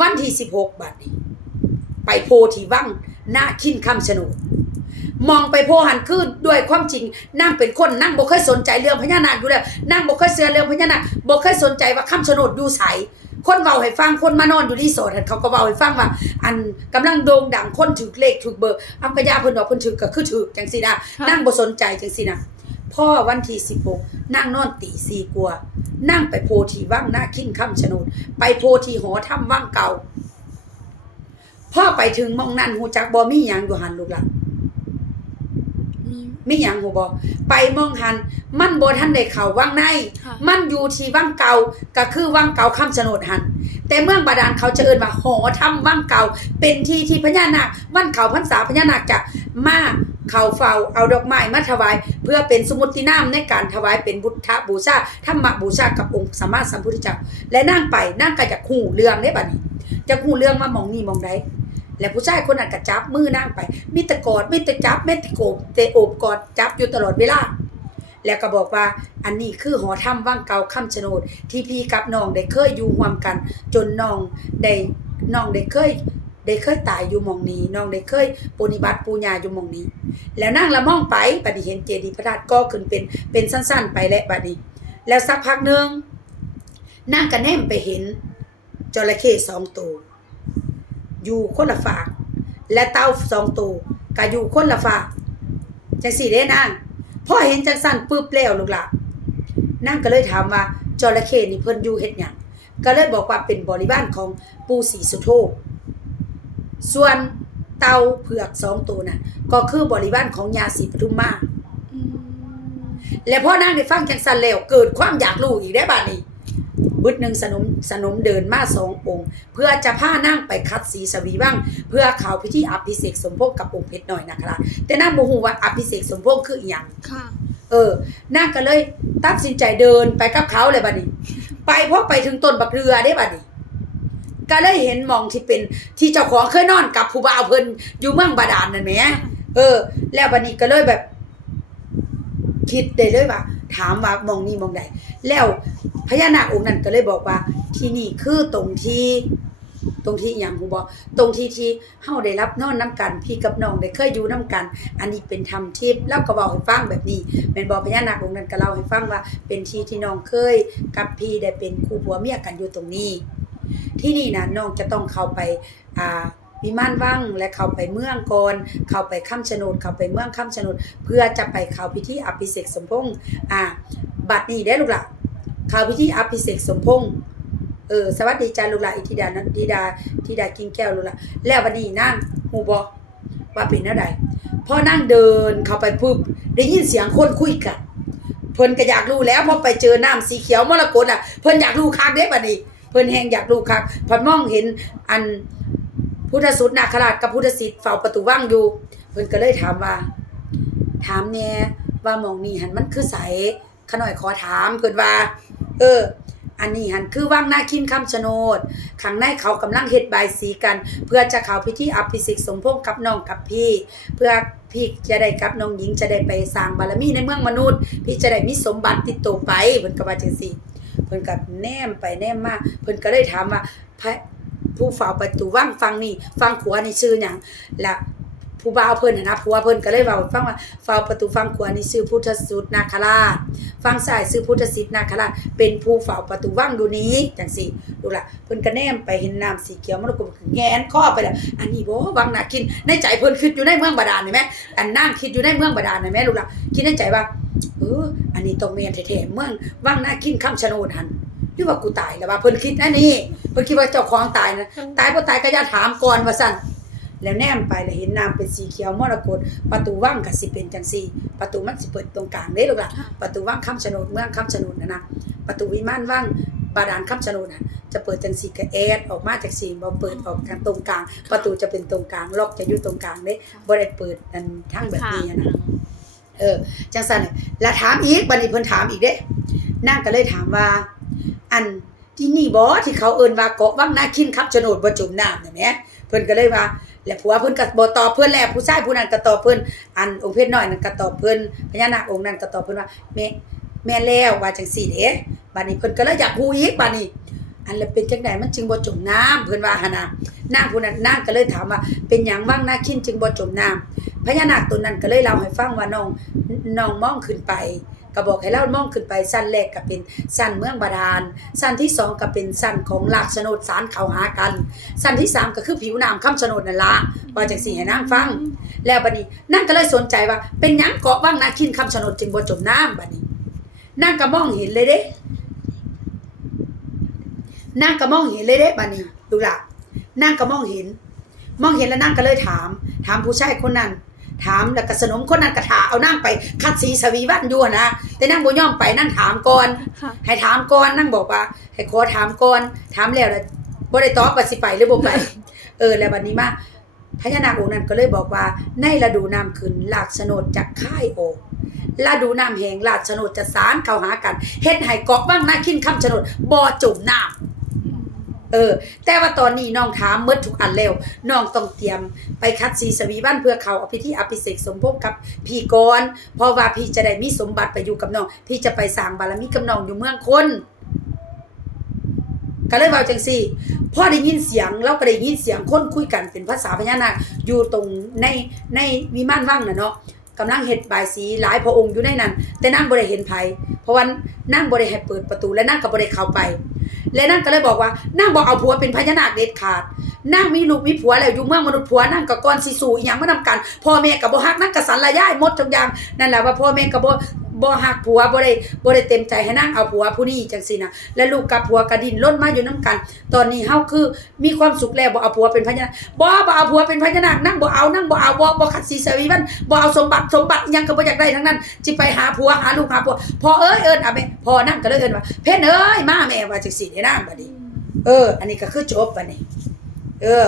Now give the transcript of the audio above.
วันที่สิบหกบัดนี้ ไปโพธิวังหน้าขินคำชะโนดมองไปโพหันขึ้นด้วยความจริงนั่งเป็นคนนั่งบ่เคยสนใจเรื่องพญานาคอยู่แล้วนั่งบ่เคยเสือเรื่องพญานาคบ่เคยสนใจว่าคำชะโนดอยู่ไสคนเว้าให้ฟังคนมานอนอยู่รีสอร์ทเขาก็เว้าให้ฟังว่าอันกำลังโด่งดังคนถือเลขถือเบอร์อัมกะยาเพิ่นบอกเพิ่นถือก็คือถือจังซี่นะค่ะนั่งบ่สนใจจังซี่นะ พ่อวันที่16นั่งนอนตีสี่กลัวานั่งไปโพธิวังหน้าขินคำชะโนดไปโพธิหอถ้ำวังเก่า พ่อไปถึงหมองนั่นหูจักบ่มีหยังอยู่หันลูกหล่ะมีมีหยังหูบ่ไปหมองหัน มันบ่ทันได้เข้าวังในค่ะมันอยู่ที่วังเก่าก็คือวังเก่าคำชะโนดหัน แต่เมืองบาดาลเขาจะเอิ้นว่าหอถ้ำวังเก่า เป็นที่ที่พญานาควันเขาพรรษาพญานาคจะมา เขาเฝ้าเอาดอกไม้มาถวาย เพื่อเป็นสมุตินามในการถวายเป็นบุทธบูชาธรรมบูชากับองค์สัมมาสัมพุทธเจ้าและนั่งไปนั่งก็จะคู่เรื่องได้บัดนี้จะคู่เรื่องมามองนี่มองใดและผู้ชายคนนั้นก็จับมือนั่งไปมีแตะกอดมีแตะจับมีแตะโกบเตโอบกอดจับอยู่ตลอดเวลาแล้วก็บอกว่าอันนี้คือหอถ้ำว่างเก่าคำชะโนดที่พี่กับน้องได้เคยอยู่ร่วมกัน จนน้องได้น้องได้เคย ได้เคยตายอยู่มองนี้น้องได้เคยปฏิบัติปูญาอยู่มองนี้ แล้วนั่งละมองไปบัดนี้เห็นเจดีย์พระธาตุก็ขึ้นเป็นเป็นสั้น ๆ ไปและบัดนี้ แล้วสักพักหนึงนั่งกระแนมไปเห็นจระเข้สองตัวอยู่คนละฝาก และเต่าสองตัวก็อยู่คนละฝากจังสี่เด้นางพอเห็นจังสั้นปุ๊บแล้วลูกหละนางก็เลยถามว่าจระเข้นี่เพิ่นอยู่เฮ็ดหยังก็เลยบอกว่าเป็นบริวารของปู่ศรีสุโธ ส่วนเต่าเผือกสองตัวน่ะ ก็คือบริวารของยาสีปทุมมาอืมและพ่อนางได้ฟังจังสันแล้วเกิดความอยากรู้อีกได้บาดนี้บึดหนึ่งสนมสนมเดินมาสององค์ เพื่อจะพานั่งไปคัดสีสวีว่าง เพื่อเขาพิธีอภิเษกสมโภชกับองค์เพชรหน่อยนะคะแต่นางบ่ฮู้ว่าอภิเษกสมโภชคืออีหยังค่ะเออนางก็เลยตัดสินใจเดินไปกับเขาเลยบัดนี้ ไปพอไปถึงต้นบักเรือได้บัดนี้ ก็เลยเห็นมองที่เป็นที่เจ้าของเคยนอนกับผู้บ่าวเพิ่นอยู่เมืองบาดาลนั่นแหมเออ แล้วบัดนี้ก็เลยแบบ คิดได้เลยว่า ถามว่ามองนี่มองใดแล้วพญานาคองค์นั้นก็เลยบอกว่า ที่นี่คือตรงที่ ตรงที่อย่างกูบอกตรงที่ที่เฮาได้รับนอนน้กัน พี่กับน้องได้เคยอยู่น้กัน อันนี้เป็นธรรมทิพย์แล้วก็บอกให้ฟังแบบนี้แม่นบอกพญานาคองค์นั้นก็เล่าให้ฟังว่า เป็นที่ที่น้องเคย กับพี่ได้เป็นคู่ผัวเมียกันอยู่ตรงนี้ ที่นี่นะน้องจะต้องเข้าไปอ่าวิมานวังและเข้าไปเมืองกอนเข้าไปค้ำชะโนดเข้าไปเมืองค้ำชะโนดเพื่อจะไปเข้าพิธีอภิเษกสมพงษ์อ่า บัดนี้ได้ลูกหละเข้าพิธีอภิเษกสมพงษ์เออสวัสดีจ้าลูกหละอิธิดานัธิดาธิดากินแก้วลูกหละแล้ววันนี้นั่งฮูบอว่าเป็นอะไรพอนั่งเดินเข้าไปปุ๊บได้ยินเสียงคนคุยกันเพิ่นก็อยากรู้แล้วพอไปเจอน้ำสีเขียวมรกตอะเพิ่นอยากรู้คักเด้บัดนี้ พิ่นแฮงอยากรู้คักเพิ่นมองเห็นอันพุทธสุดนาคราชกับพุทธสิทธิ์เฝ้าประตูว่างอยู่ เพิ่นก็เลยถามว่า ถามแน่ว่ามองนี่หันมันคือไสขน่อยขอถามเพิ่นว่า เออ อันนี้หันคือว่างหน้าคินคำชะโนดข้างในเขากำลังเฮ็ดบายสีกัน เพื่อจะเข้าพิธีอภิเษกสมพงษ์กับน้องกับพี่ เพื่อพี่จะได้กับน้องหญิงจะได้ไปสร้างบารมีในเมืองมนุษย์ พี่จะได้มีสมบัติติดตัวไปเพิ่นก็ว่าจังซี่ เพิ่นก็แนมไปแนมมาเพิ่นก็เลยถามว่าพระผู้เฝ้าประตูว่างฟังนี่ฟังขัวนี่ชื่อหยังและผู้บ่าวเพิ่นน่ะนะผัวเพิ่นก็เลยเว้าฟังว่าเฝ้าประตูฟังขวานี่ชื่อพุทธสุดนาคราชฟังซ้ายชื่อพุทธสิทธิ์นาคราชเป็นผู้เฝ้าประตูว่างดูนี้จังซี่ดูล่ะเพิ่นก็แนมไปเห็นน้ำสีเขียวมันก็แงนคอไปแล้วอันนี้บ่วังน่ากินในใจเพิ่นคิดอยู่ในเมืองบาดาลนี่แหมอันนั่งคิดอยู่ในเมืองบาดาลนี่แหมลูกล่ะคิดในใจว่า เออ อันนี้ต้องเมียนแท้ๆเมืองว่างหน้าขินคำชะโนดหันหรือว่ากูตายแล้วว่าเพิ่นคิดอันนี้เพิ่นคิดว่าเจ้าของตายนะตายบ่ตายก็อย่าถามก่อนว่าซั่นแล้วแนมไปแล้วเห็นน้ำเป็นสีเขียวมรกตประตูว่างก็สิเป็นจังซี่ ประตูมันสิเปิดตรงกลางเด้ลูกล่ะประตูว่างคำชะโนดเมืองคำชะโนดนะนะประตูวิมานว่างบาดาลคำชะโนดน่ะจะเปิดจังซี่ก็แอดออกมาจากสีบ่เปิดออกทางตรงกลาง ประตูจะเป็นตรงกลางล็อกจะอยู่ตรงกลางเด้บ่ได้เปิดอันทางแบบนี้นะ เออ จังสันแล้วถามอีกบัดนี้เพิ่นถามอีกเด้นางก็เลยถามว่า อันที่นี่บ่ที่เขาเอิ้นว่าเกาะวังนาคินครับโฉนดบ่จมน้ำนี่แหมเพิ่นก็เลยว่าแล้วผัวเพิ่นก็บ่ตอบเพิ่นแล้วผู้ชายผู้นั้นก็ตอบเพิ่นอันองค์เพชรน้อยนั่นก็ตอบเพิ่นพญานาคองค์นั้นก็ตอบเพิ่นว่าแม่แม่แล้วว่าจังซี่เด้บัดนี้เพิ่นก็เลยอยากฮู้อีกบัดนี้อันละเป็นจังไดมันจึงบ่จมน้ำเพิ่นว่าหั่นน่ะนางผู้นั้นนางก็เลยถามว่าเป็นหยังว่างนาคินจึงบ่จมน้ำ พญานาคตัวนั้นก็เลยเล่าให้ฟังว่าน้องน้องมองขึ้นไปก็บอกให้เรามองขึ้นไปสั้นแรกก็เป็นสั้นเมืองบาดาลสั้นที่สองก็เป็นสั้นของหลากสนดสารเขาหากัน สั้นที่สามก็คือผิวน้ำคำชนดนั่นละว่าจังสิให้นางฟัง แล้วบัดนี้นางก็เลยสนใจว่า เป็นหยังเกาะว่างนาคินคำชะโนดจึงบ่จมน้ำบัดนี้นางก็มองเห็นเลยเด้นางก็มองเห็นเลยเด้บัดนี้ดูล่ะนางก็มองเห็น มองเห็นแล้วนางก็เลยถาม ถามผู้ชายคนนั้น ถามแล้วก็สนมคนนั้นก็ถาเอานางไปคัดสีสวีวันอยู่นะแต่นางบ่ยอมไปนางถามก่อนค่ะให้ถามก่อนนั่งบอกว่า ให้ขอถามก่อนถามแล้วแล้วบ่ได้ตอบว่าสิไปหรือบ่ไป เออแล้วบัดนี้มาพญานาคองค์นั้นก็เลยบอกว่า ในฤดูน้ำขึ้นลากสนดจะค่ายออกฤดูน้ำแห้งลากสนดจะสารเข้าหากันเฮ็ดให้เกาะบ้างนาคินคำชะโนดบ่จมน้ำ เออ แต่ว่าตอนนี้น้องถามหมดทุกอันแล้วน้องต้องเตรียมไปคัดสีสวีวันเพื่อเขาเอาพิธีอภิเษกสมภพกับพี่กรเพราะว่าพี่จะได้มีสมบัติไปอยู่กับน้อง พี่จะไปสร้างบารมีกับน้องอยู่เมืองคนก็เลยเว้าจังซี่พ่อได้ยินเสียงเราก็ได้ยินเสียงคนคุยกันเป็นภาษาพญานาคอยู่ตรงในในวิมานว่างน่ะเนาะกำลังเฮ็ดบายสีหลายพระองค์อยู่ในนั้น แต่นางบ่ได้เห็นไผเพราะว่านางบ่ได้ให้เปิดประตูและนางก็บ่ได้เข้าไป และนั่งก็เลยบอกว่านั่งบอกเอาผัวเป็นพญานาคเด็ดขาดนั่งมีลูกมีผัวแล้วอยู่เมืองมนุษย์ผัวนั่งก็ก่อนสิสู่อีหยังมานำกันพ่อแม่กับ่ฮักนั่งก็สันละย่ายหมดทุกอย่างนั่นแหละว่าพ่อแม่กับบ่ ฮักผัวบ่ได้บ่ได้เต็มใจให้นางเอาผัวผู้นี้จังซี่นะและลูกกับผัวก็ดิ้นรนมาอยู่นํกัน ตอนนี้เฮาคือมีความสุขแล้วบ่เอาผัวเป็นพญานาคบ่บ่เอาผัวเป็นพญานาคนั่งบ่เอานั่งบ่เอาบ่บ่ขัดสีสวีวันบ่เอาสมบัติสมบัติยังก็บ่อยากได้ทั้งนั้นสิไปหาผัวหาลูกหาผัวพอเอ้ยเอิ้นอะแม่พอนั่งก็เลยเอิ้นว่าเพิ่นเอ้ยมาแม่ว่าจังซี่ได้นางบัดนี้ เออ อันนี้ก็คือจบบัดนี้ เออ